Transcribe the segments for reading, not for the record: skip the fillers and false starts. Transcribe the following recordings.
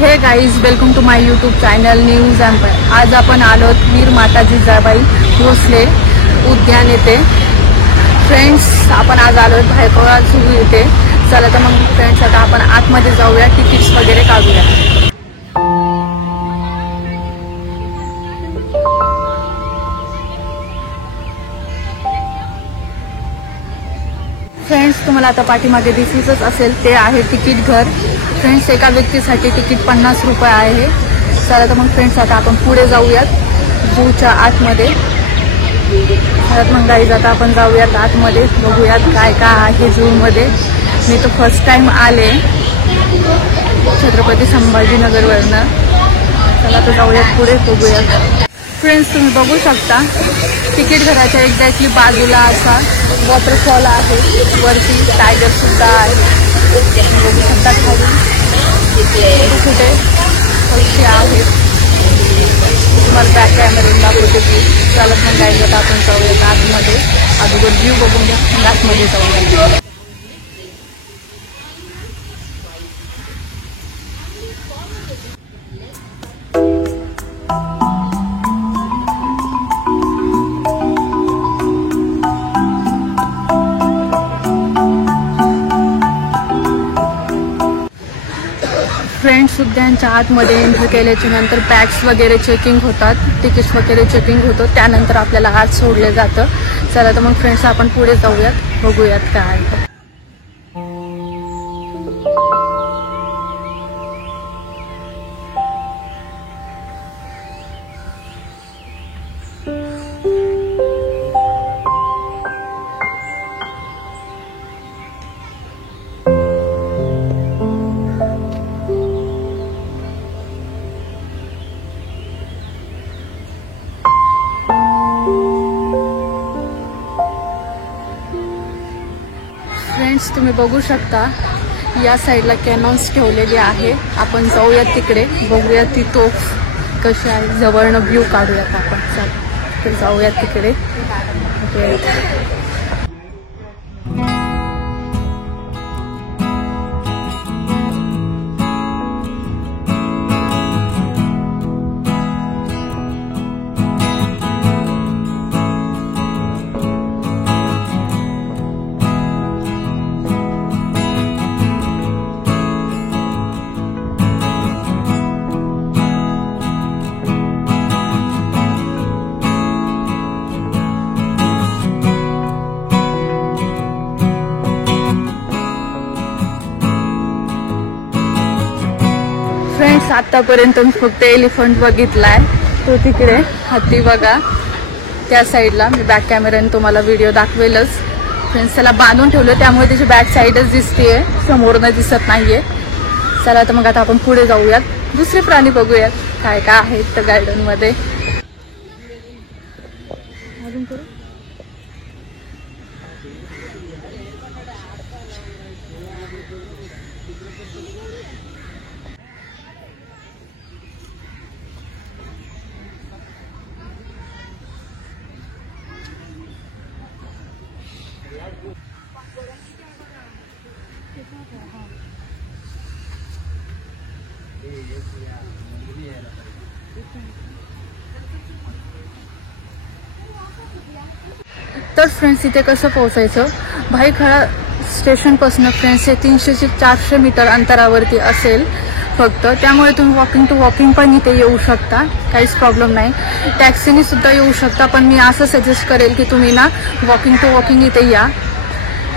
हे guys, welcome to my YouTube channel News Empire. आज आपण आलोत वीर माता जिजाबाई भोसले उद्यान येथे। फ्रेंड्स, आपण आज आलोत भायखळा झू येथे। चला तर मग फ्रेंड्स, आता आपण आतमध्ये जाऊया, तिकीट्स वगैरे काढूया। फ्रेंड्स, तुम्हाला आता पाठीमागे दिसतच असेल ते आहे तिकीट घर। फ्रेंड्स, एका व्यक्तीसाठी तिकीट 50 रुपये आहे। चला तर मग फ्रेंड्स, आता आपण पुढे जाऊयात झूच्या आतमध्ये। परत मग गाईज, आता आपण जाऊयात आतमध्ये, बघूयात काय काय आहे झूमध्ये। मी तर फर्स्ट टाइम आले छत्रपती संभाजीनगरवरनं। चला तर जाऊयात पुढे, बघूयात। फ्रेंड्स, तुम्ही बघू शकता तिकीट घराच्या एक्झॅक्टली बाजूला असा वॉटरफॉल आहे। वरती टायगर सुद्धा आहे, बघू शकता। खाली कुठे पक्षी आहेत, तुम्हाला बॅक कॅमेरून दाखवते की। चालत मग जायचं, आपण जाऊयात आतमध्ये। अगोदर व्ह्यू बघून घ्या, मग आतमध्ये जाऊया। फ्रेंड्स, उद्यानच्या आतमध्ये एंट्री केल्याच्या नंतर बॅग्स वगैरे चेकिंग होतात, तिकीट्स वगैरे चेकिंग होतं, त्यानंतर आपल्याला आत सोडलं जातं। चला तर मग फ्रेंड्स, आपण पुढे जाऊयात, बघूयात काय आहे। फ्रेंड्स, तुम्ही बघू शकता या साईडला कॅनॉन्स ठेवलेली आहे। आपण जाऊयात तिकडे, बघूयात ती तोफ कशी आहे, जवळनं व्ह्यू काढूयात आपण। चल तर जाऊयात तिकडे। फ्रेंड्स, आतापर्यंत मी फक्त एलिफंट बघितलाय, तो तिकडे हत्ती बघा त्या साईडला। मी बॅक कॅमेऱ्याने तुम्हाला व्हिडिओ दाखवेलच। फ्रेंड्स, त्याला बांधून ठेवलं, त्यामुळे त्याची बॅक साईडच दिसतेय, समोरनं दिसत नाहीये। चला तर मग आता आपण पुढे जाऊयात, दुसरे प्राणी बघूयात काय काय आहेत त्या गार्डन मध्ये। तर फ्रेंड्स, इथे कसं पोहोचायचं? भायखळा स्टेशनपासून फ्रेंड्स हे 300 ते 400 मीटर अंतरावरती असेल फक्त, त्यामुळे तुम्ही वॉकिंग टू वॉकिंग पण इथे येऊ शकता, काहीच प्रॉब्लेम नाही। टॅक्सीने सुद्धा येऊ शकता, पण मी असं सजेस्ट करेल की तुम्ही ना वॉकिंग टू वॉकिंग इथे या।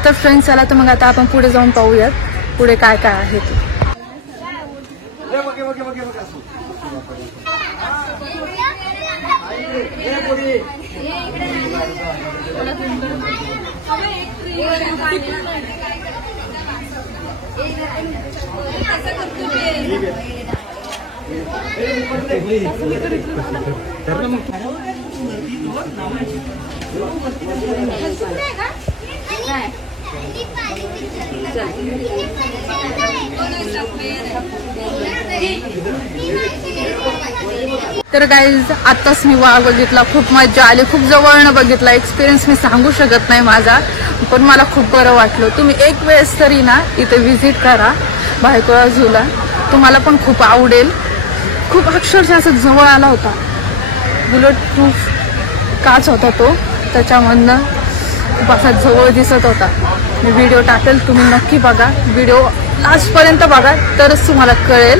तर फ्रेंड्स, चला तर मग आता आपण पुढे जाऊन पाहूयात पुढे काय काय आहे ते। तर गाईज आताच मी वाघ बघितला, खूप मजा आली, खूप जवळनं बघितला. एक्सपिरियन्स मी सांगू शकत नाही माझा, पण मला खूप बरं वाटलं. तुम्ही एक वेळेस तरी ना इथे व्हिजिट करा भायखळा झूला, तुम्हाला पण खूप आवडेल. खूप अक्षरशः असं जवळ आला होता, बुलेट प्रूफ काच होता तो, त्याच्यामधनं खूप असा जवळ दिसत होता. मी व्हिडिओ टाकेल, तुम्ही नक्की बघा, व्हिडिओ लास्टपर्यंत बघा, तरच तुम्हाला कळेल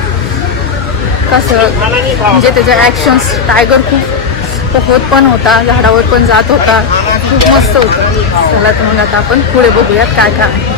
कसं म्हणजे त्याचे ॲक्शन्स. टायगर खूप होत पण होता, झाडावर पण जात होता, खूप मस्त होतं. चला तर मग आता आपण पुढे बघूयात काय काय.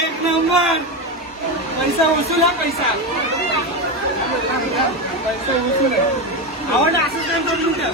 एक नंबर पैसा वसूल हा पैसा पैसा वसूल आवड असं काय करून द्या.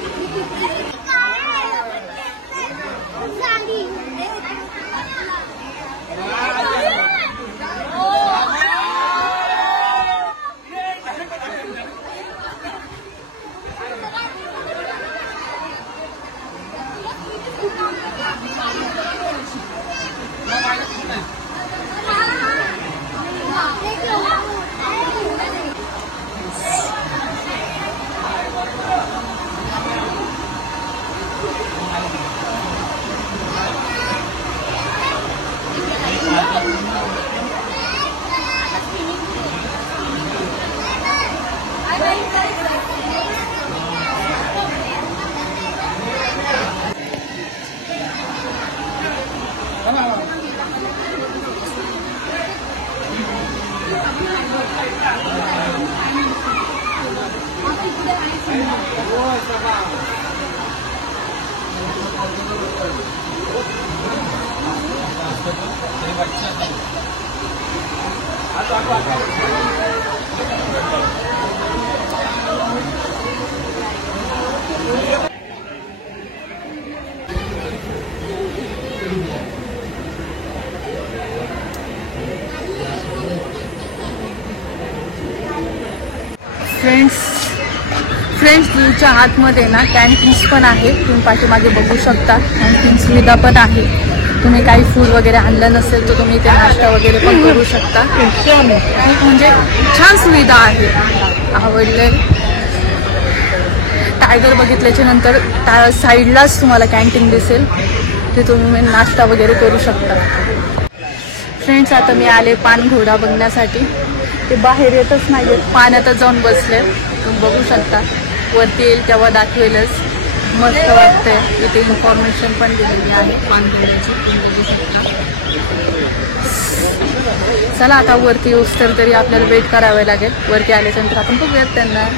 फ्रेंड्स झूच्या आतमध्ये ना कॅन्टीन्स पण आहे, तुम्ही पाठीमागे बघू शकता. कॅन्टीन सुविधा पण आहे, तुम्ही काही फूड वगैरे आणलं नसेल तर तुम्ही ते नाश्ता वगैरे पण करू शकता. म्हणजे छान सुविधा आहे, आवडले. टायगर बघितल्याच्या नंतर साईडलाच तुम्हाला कॅन्टीन दिसेल, ते तुम्ही नाश्ता वगैरे करू शकता. फ्रेंड्स आता मी आले पानघोडा बघण्यासाठी. ते बाहेर येतच नाही आहेत, पाण्यातच जाऊन बसले. तुम्ही बघू शकता, वरती येईल तेव्हा दाखवेलच. मस्त वाटतंय. इथे इन्फॉर्मेशन पण दिलेली आहे पानघोड्याची, तुम्ही बघू शकता. चला आता वरती येऊस तर तरी आपल्याला वेट करावे लागेल. वरती आल्याच्यानंतर आपण बघूयात त्यांना.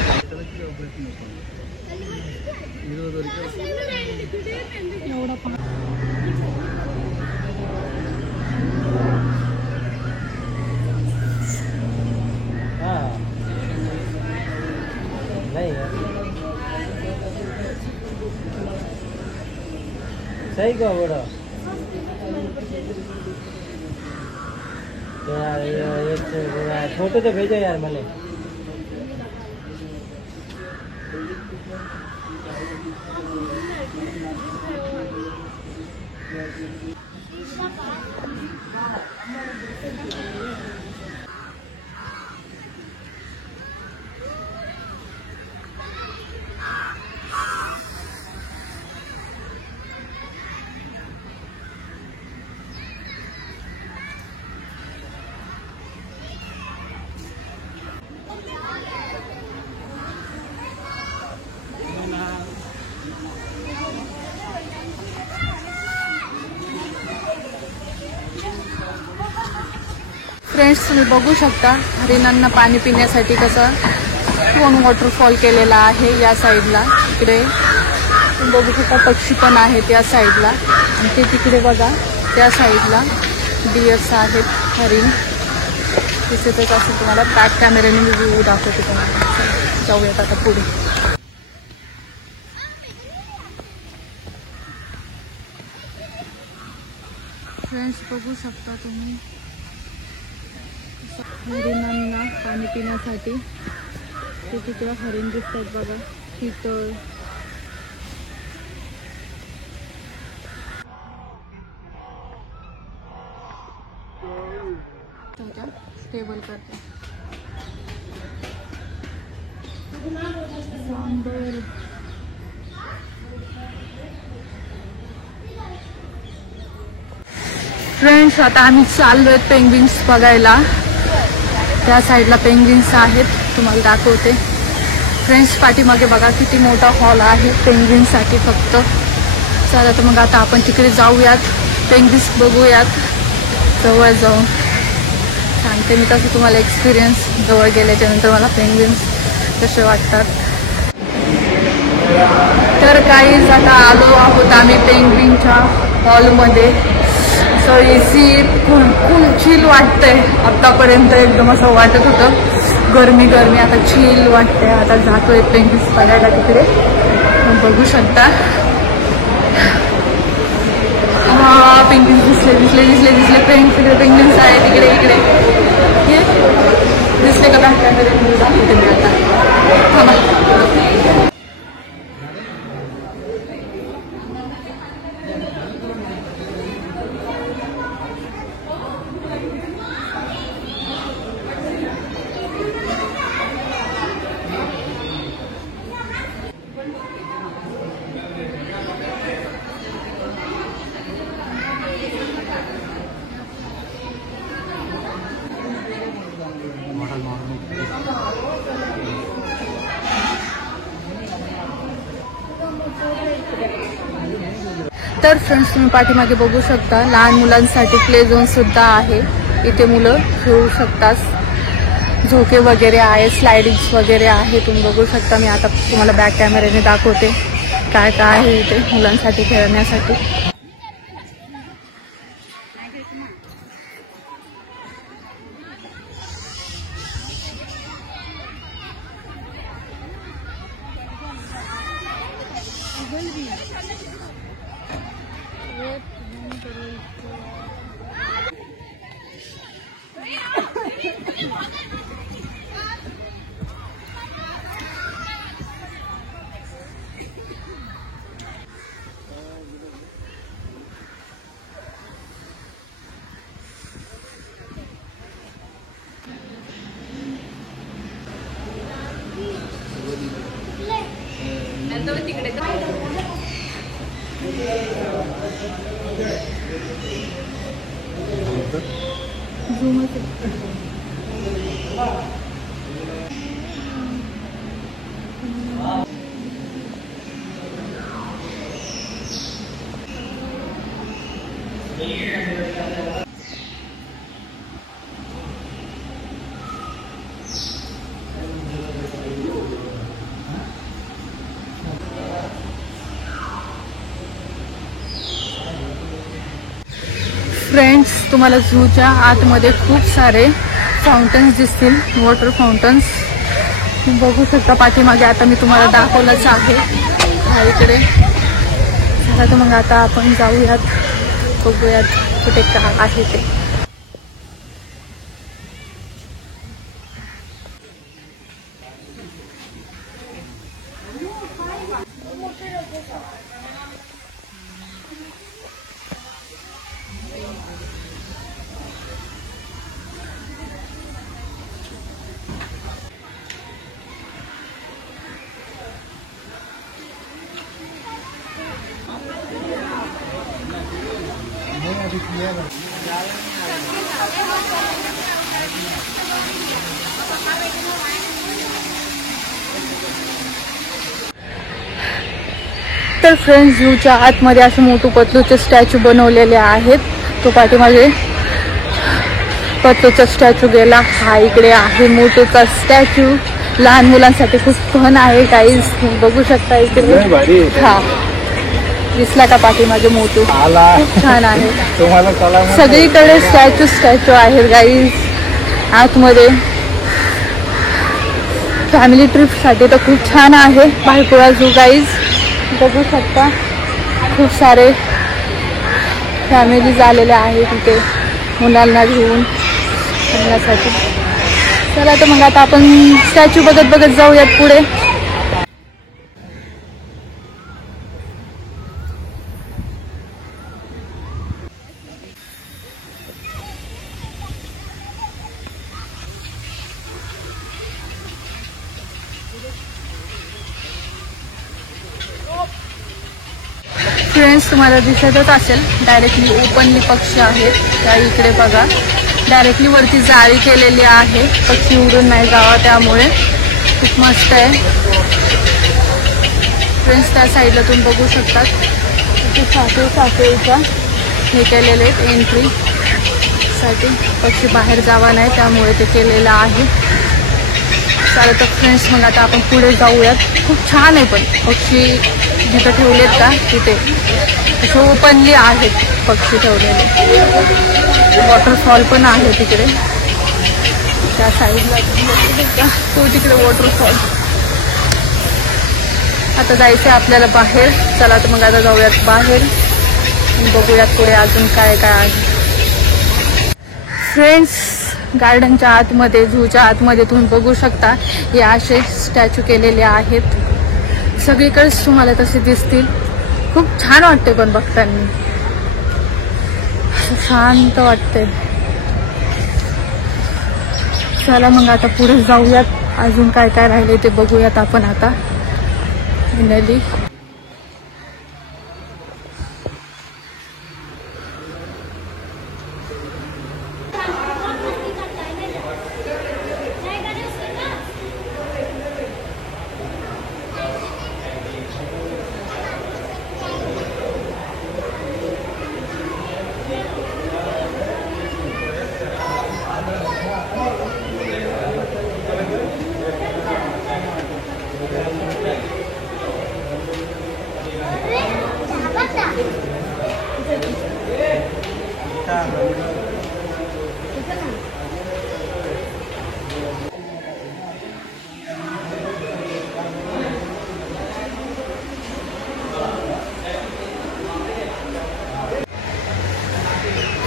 सही का बड़ा यार छोटे तो भेजो यार मैंने. फ्रेंड्स तुम्ही बघू शकता हरिणांना पाणी पिण्यासाठी कसं स्टोन वॉटरफॉल केलेला आहे या साईडला. इकडे तुम्ही बघू शकता पक्षी पण आहेत या साईडला आणि ते तिकडे बघा त्या साईडला डिअर्स आहेत, हरिण दिसतच असं तुम्हाला. बॅक कॅमेऱ्याने मी व्ह्यू दाखवते तुम्हाला. जाऊयात आता पुढे. फ्रेंड्स बघू शकता तुम्ही हरिणांना पाणी पिण्यासाठी ते तिकडे हरिण दिसतात बघा. चितळ स्टेबल करते. फ्रेंड्स आता आम्ही चाललोय पेंग्विन्स बघायला. त्या साईडला पेंग्विन्स आहेत, तुम्हाला दाखवते. फ्रेंड्स पाठीमागे बघा किती मोठा हॉल आहे पेंग्विन्ससाठी फक्त. चला तर मग आता आपण तिकडे जाऊयात, पेंग्विन्स बघूयात जवळ जाऊन. सांगते मी तसं तुम्हाला एक्सपिरियन्स जवळ गेल्याच्या नंतर मला पेंग्विन्स कसे वाटतात. तर काहीच आता आलो आहोत आम्ही पेंग्विनच्या हॉलमध्ये. सो एसी खूप चिल वाटतंय. आत्तापर्यंत एकदम असं वाटत होतं गरमी गरमी, आता चिल वाटतंय. आता जातोय पेंग्विन्स बघायला तिकडे. बघू शकता पेंग्विन्स दिसले दिसले दिसले दिसले फ्रेंड्स. तिकडे पेंग्विन्स आहे तिकडे इकडे दिसले का? दाखवते मी आता. तर फ्रेंड्स तुम्ही पाठीमागे बघू शकता लहान मुलांसाठी प्ले झोन सुद्धा आहे. इथे मुलं खेळू शकतात. झोके वगैरे आहे, स्लायडिंग्स वगैरे आहे. तुम्ही बघू शकता. मी आता तुम्हाला बॅक कॅमेऱ्याने दाखवते काय काय आहे इथे मुलांसाठी खेळण्यासाठी. तिकडे फ्रेंड्स तुम्हाला झूच्या आतमध्ये खूप सारे फाउंटन्स दिसतील, वॉटर फाउंटन्स बघू शकता पाठीमागे. आता मी तुम्हाला दाखवलंच आहे इकडे. चला तर मग आता आपण जाऊयात, बघूयात कुठे काय आहे ते. तर फ्रेंड्स झूच्या आतमध्ये असे मोठू पतलूचे स्टॅच्यू बनवलेले आहेत. तो पाठीमागे पतोचा स्टॅच्यू गेला. हा इकडे आहे मोटूचा स्टॅच्यू. लहान मुलांसाठी खूप फन आहे गाईज. बघू शकता इकडे. हा दिसला का पाठीमागे मोटू. खूप छान आहे. सगळीकडे स्टॅच्यू आहेत गाईज. आतमध्ये फॅमिली ट्रिपसाठी तर खूप छान आहे भायखळा झू गाईज. बघू शकता खूप सारे फॅमिलीज आलेल्या आहेत तिथे मुलांना घेऊन फिरण्यासाठी. चला तर मग आता आपण स्टॅच्यू बघत बघत जाऊयात पुढे. फ्रेंड्स तुम्हाला दिसतच असेल डायरेक्टली ओपनली पक्षी आहेत त्या इकडे बघा. डायरेक्टली वरती जाळी केलेली आहे पक्षी उडून नाही जावा त्यामुळे. खूप मस्त आहे फ्रेंड्स. त्या साईडला तुम्ही बघू शकतात साखळीच्या हे केलेले आहेत एंट्री साठी. पक्षी बाहेर जावा नाही त्यामुळे ते केलेलं आहे. चालेल तर फ्रेंड्स मग आता आपण पुढे जाऊयात. खूप छान आहे पण पक्षी जिथं ठेवलेत का तिथे तसे ओपनली आहेत पक्षी ठेवलेले. वॉटरफॉल पण आहे तिकडे त्या साईडला तो तिकडे वॉटरफॉल. आता जायचं आपल्याला बाहेर. चला तर मग आता जाऊयात बाहेर बघूयात पुढे अजून काय काय आहे. फ्रेंड्स गार्डनच्या आतमध्ये झूच्या आतमध्ये तुम्ही बघू शकता हे असे स्टॅच्यू केलेले आहेत. सगळीकडेच तुम्हाला तसे दिसतील. खूप छान वाटते पण बघताना शांत वाटते. चला मग आता पुढे जाऊयात. अजून काय काय राहिले ते बघूयात आपण आता फायनली.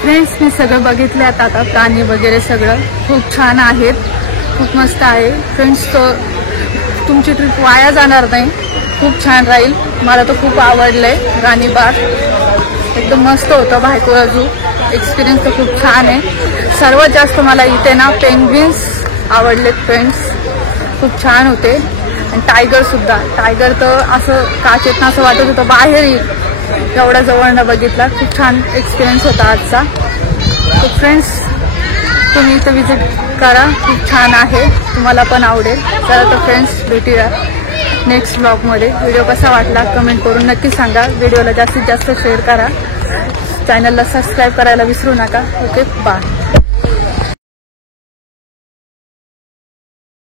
फ्रेंड्स मी सगळं बघितलं आता प्राणी वगैरे सगळं खूप छान आहेत. खूप मस्त आहे फ्रेंड्स. तुमची ट्रिप वाया जाणार नाही. खूप छान राहील. मला तर खूप आवडलंय. राणीबाग एकदम मस्त होतं. भायखळा झू एक्सपिरियन्स तर खूप छान आहे. सर्वात जास्त मला इथे ना पेंग्विन्स आवडलेत फ्रेंड्स. खूप छान होते. आणि टायगर सुद्धा. टायगर तर असं काचेतनं असं वाटत होतं बाहेर येईल एवढा जवळनं बघितला. खूप छान एक्सपिरियन्स होता आजचा. तर फ्रेंड्स तुम्ही इथं विजिट करा. खूप छान आहे. तुम्हाला पण आवडेल. चला तर फ्रेंड्स भेटूया नेक्स्ट ब्लॉगमध्ये. व्हिडिओ कसा वाटला कमेंट करून नक्की सांगा. व्हिडिओला जास्तीत जास्त शेअर करा. चॅनलला सबस्क्राईब करायला विसरू नका. Okay bye.